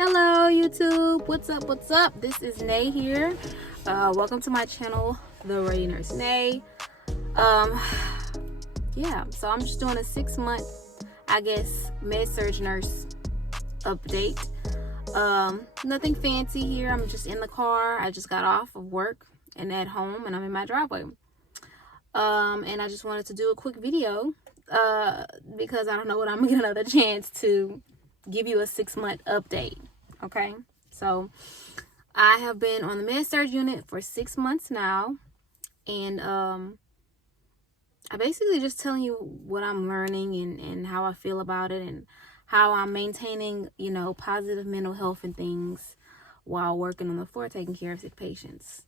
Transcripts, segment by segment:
Hello YouTube, what's up? This is Nay here. Welcome to my channel, The Ready Nurse Nay. Yeah, so I'm just doing a 6-month, I guess, med-surg nurse update. Nothing fancy here. I'm just in the car. I just got off of work and at home, and I'm in my driveway. And I just wanted to do a quick video because I don't know when I'm gonna get another chance to give you a 6-month update. Okay, so I have been on the med-surg unit for 6 months now, and I basically just telling you what I'm learning and how I feel about it, and how I'm maintaining, you know, positive mental health and things while working on the floor taking care of sick patients.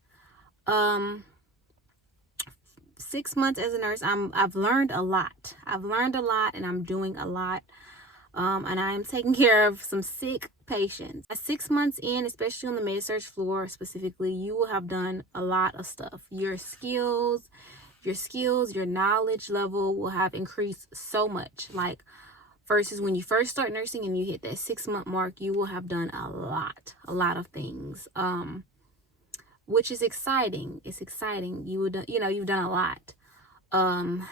6 months as a nurse, I've learned a lot. And I'm doing a lot. And I am taking care of some sick patients. At 6 months in, especially on the med-surg floor specifically, you will have done a lot of stuff. Your skills, your knowledge level will have increased so much. Like, versus when you first start nursing and you hit that 6-month mark, you will have done a lot of things. Which is exciting. It's exciting. You've done a lot.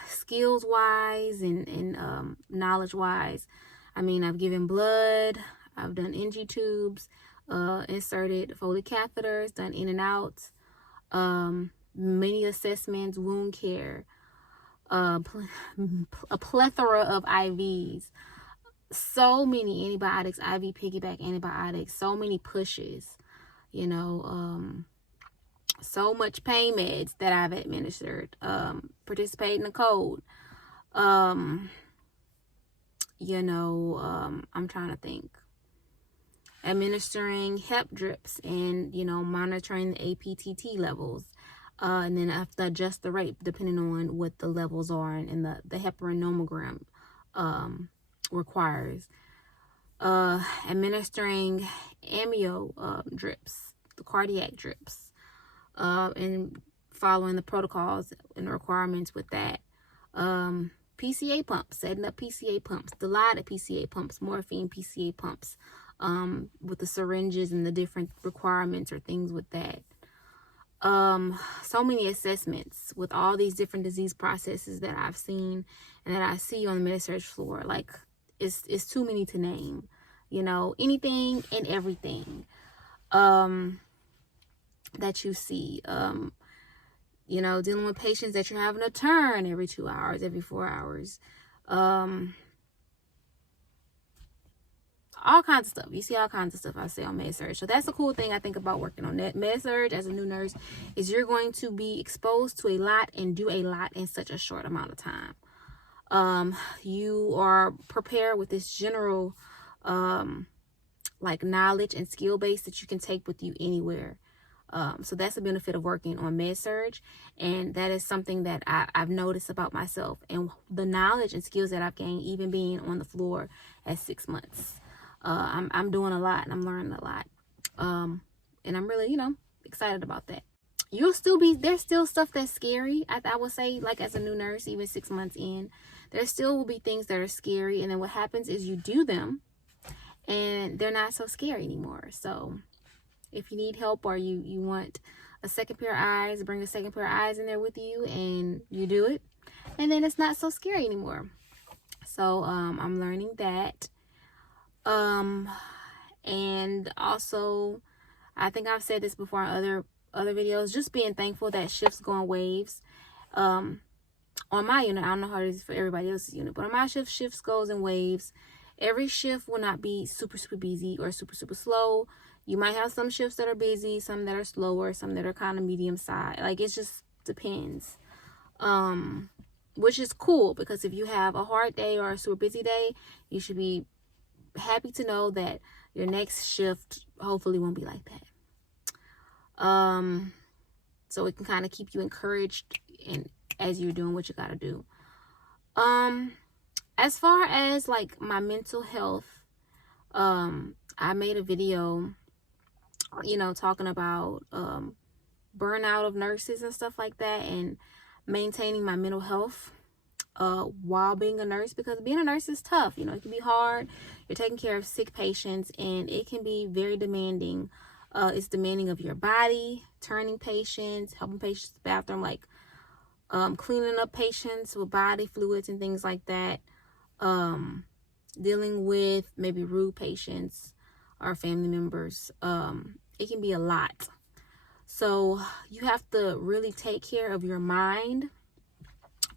Skills wise and knowledge wise. I mean, I've given blood, I've done NG tubes, inserted Foley catheters, done in and outs, many assessments, wound care, a plethora of IVs, so many antibiotics, IV piggyback antibiotics, so many pushes, you know, so much pain meds that I've administered, participate in the code, I'm trying to think, administering HEP drips and, monitoring the APTT levels, and then I have to adjust the rate depending on what the levels are and the heparin nomogram requires, administering amnio drips, the cardiac drips, and following the protocols and the requirements with that. PCA pumps, setting up PCA pumps, Dilaudid PCA pumps, morphine PCA pumps, with the syringes and the different requirements or things with that. So many assessments with all these different disease processes that I've seen and that I see on the med-surg floor. Like, it's too many to name, anything and everything that you see. Dealing with patients that you're having to turn every 2 hours, every 4 hours. All kinds of stuff. You see all kinds of stuff I say on med-surg. So that's the cool thing I think about working on that med-surg as a new nurse, is you're going to be exposed to a lot and do a lot in such a short amount of time. You are prepared with this general knowledge and skill base that you can take with you anywhere. So that's the benefit of working on med-surg, and that is something that I've noticed about myself and the knowledge and skills that I've gained even being on the floor at 6 months. I'm doing a lot and I'm learning a lot, and I'm really excited about that. There's still stuff that's scary. I would say, like, as a new nurse, even 6 months in, there still will be things that are scary, and then what happens is you do them and they're not so scary anymore. So if you need help or you want a second pair of eyes, bring a second pair of eyes in there with you and you do it, and then it's not so scary anymore. So I'm learning that. And also, I think I've said this before in other videos, just being thankful that shifts go in waves. On my unit, I don't know how it is for everybody else's unit, but on my shifts goes in waves. Every shift will not be super busy or super slow. You might have some shifts that are busy, some that are slower, some that are kind of medium size. Like, it just depends. Which is cool, because if you have a hard day or a super busy day, you should be happy to know that your next shift hopefully won't be like that. So it can kind of keep you encouraged as you're doing what you gotta do. As far as like my mental health, I made a video talking about burnout of nurses and stuff like that, and maintaining my mental health while being a nurse, because being a nurse is tough. It can be hard. you're taking care of sick patients, and it can be very demanding. It's demanding of your body, turning patients, helping patients to the bathroom, like cleaning up patients with body fluids and things like that. Dealing with maybe rude patients or family members. It can be a lot. So you have to really take care of your mind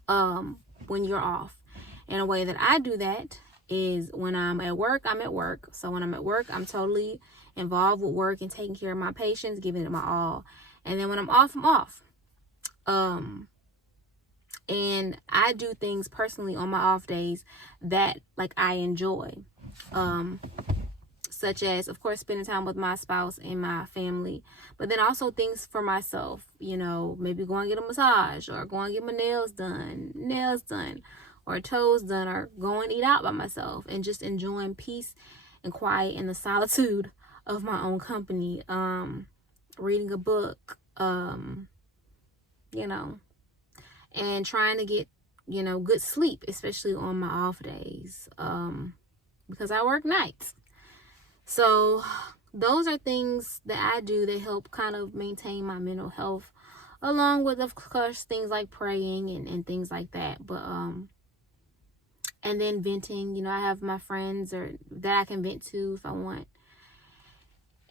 when you're off. And a way that I do that is when I'm at work, I'm at work. So when I'm at work, I'm totally involved with work and taking care of my patients, giving it my all. And then when I'm off, I'm off. And I do things personally on my off days that like I enjoy. Such as, of course, spending time with my spouse and my family, but then also things for myself, you know, maybe go and get a massage, or go and get my nails done, or toes done, or go and eat out by myself, and just enjoying peace and quiet and the solitude of my own company. Reading a book, you know, and trying to get, you know, good sleep, especially on my off days, because I work nights. So those are things that I do that help kind of maintain my mental health, along with, of course, things like praying and things like that. But and then venting, you know, I have my friends or that I can vent to if I want,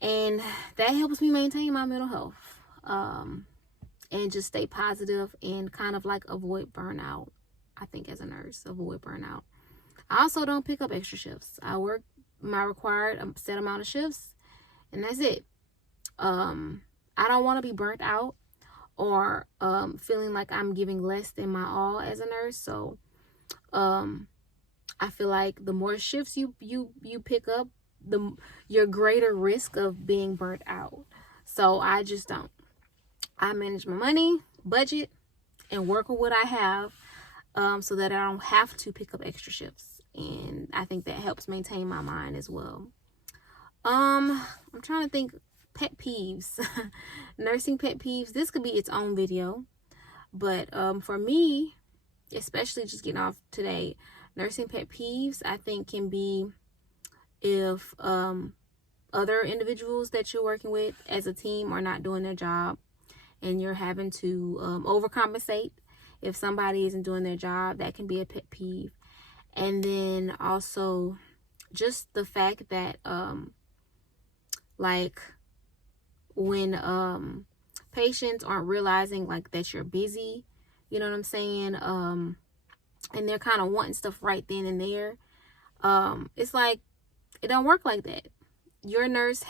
and that helps me maintain my mental health, and just stay positive and kind of like avoid burnout. I think as a nurse, avoid burnout. I also don't pick up extra shifts. I work my required set amount of shifts, and that's it. I don't want to be burnt out or feeling like I'm giving less than my all as a nurse. So I feel like the more shifts you pick up, your greater risk of being burnt out. So I just don't. I manage my money, budget, and work with what I have, so that I don't have to pick up extra shifts. And I think that helps maintain my mind as well. I'm trying to think. Pet peeves. Nursing pet peeves. This could be its own video. But for me, especially just getting off today, nursing pet peeves, I think, can be if other individuals that you're working with as a team are not doing their job, and you're having to overcompensate. If somebody isn't doing their job, that can be a pet peeve. And then also just the fact that like when patients aren't realizing like that you're busy, you know what I'm saying, and they're kind of wanting stuff right then and there. It's like, it don't work like that. Your nurse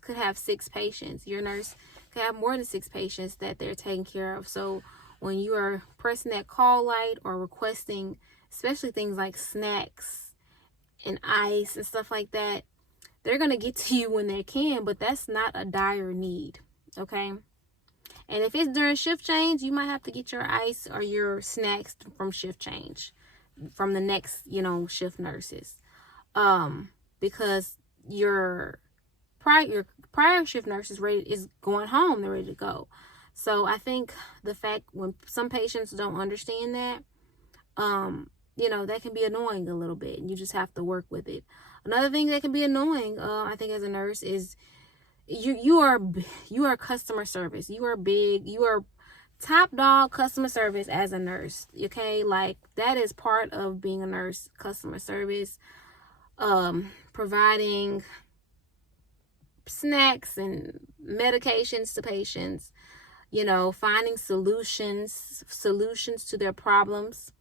could have 6 patients. Your nurse could have more than 6 patients that they're taking care of. So when you are pressing that call light or requesting, especially things like snacks and ice and stuff like that, they're going to get to you when they can, but that's not a dire need, okay? And if it's during shift change, you might have to get your ice or your snacks from shift change, from the next, you know, shift nurses, because your prior shift nurse is going home, they're ready to go. So I think the fact when some patients don't understand that, you know, that can be annoying a little bit, and you just have to work with it. Another thing that can be annoying, I think, as a nurse is you are customer service. You are top dog customer service as a nurse. Okay, like that is part of being a nurse, customer service, providing snacks and medications to patients, you know, finding solutions to their problems,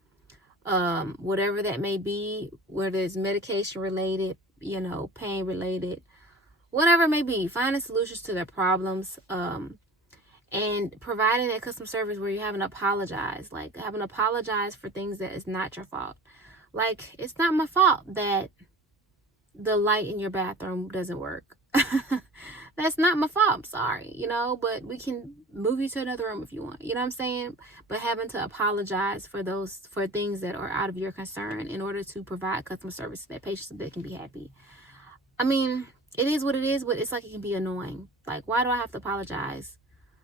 whatever that may be, whether it's medication related, you know, pain related, whatever it may be, finding solutions to their problems, and providing that customer service where you're having to apologize, like having to apologize for things that is not your fault. Like, it's not my fault that the light in your bathroom doesn't work. That's not my fault. I'm sorry, you know, but we can move you to another room if you want, you know what I'm saying? But having to apologize for things that are out of your concern in order to provide customer service to that patient so they can be happy. I mean, it is what it is, but it's like it can be annoying. Like, why do I have to apologize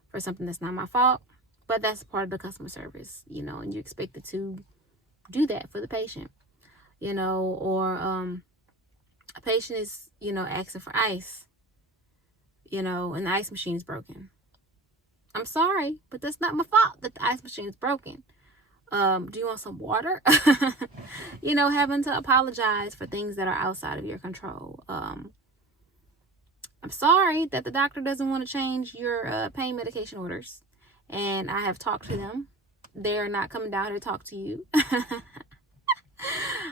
for something that's not my fault? But that's part of the customer service, you know, and you're expected to do that for the patient, you know. Or a patient is, asking for ice, and the ice machine is broken. I'm sorry, but that's not my fault that the ice machine is broken. Do you want some water? Having to apologize for things that are outside of your control. I'm sorry that the doctor doesn't want to change your pain medication orders. And I have talked to them. They're not coming down here to talk to you.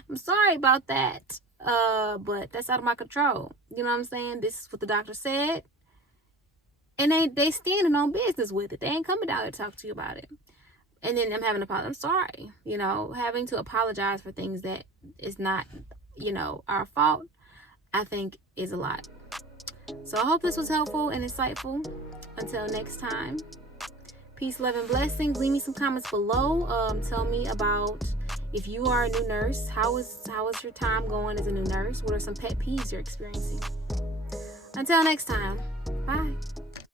I'm sorry about that. But that's out of my control. You know what I'm saying? This is what the doctor said. And they standing on business with it. They ain't coming down here to talk to you about it. And then I'm having to apologize. I'm sorry. Having to apologize for things that is not, our fault, I think is a lot. So I hope this was helpful and insightful. Until next time, peace, love, and blessings. Leave me some comments below. Tell me about if you are a new nurse. How is your time going as a new nurse? What are some pet peeves you're experiencing? Until next time, bye.